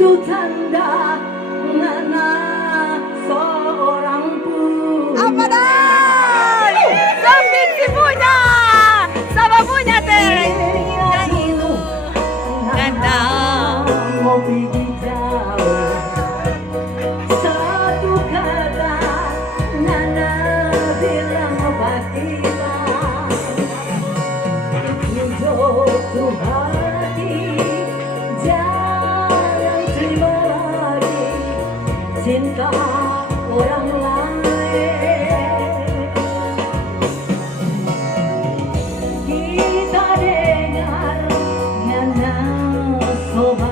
itu tanda Nana seorang punya. Apa dah? Sambil si punya, sama punya teh. Nana mau pergi jauh, satu kata Nana bilang tiba untuk hati, jangan terima lagi cinta orang lain. Kita dengar Nana sobat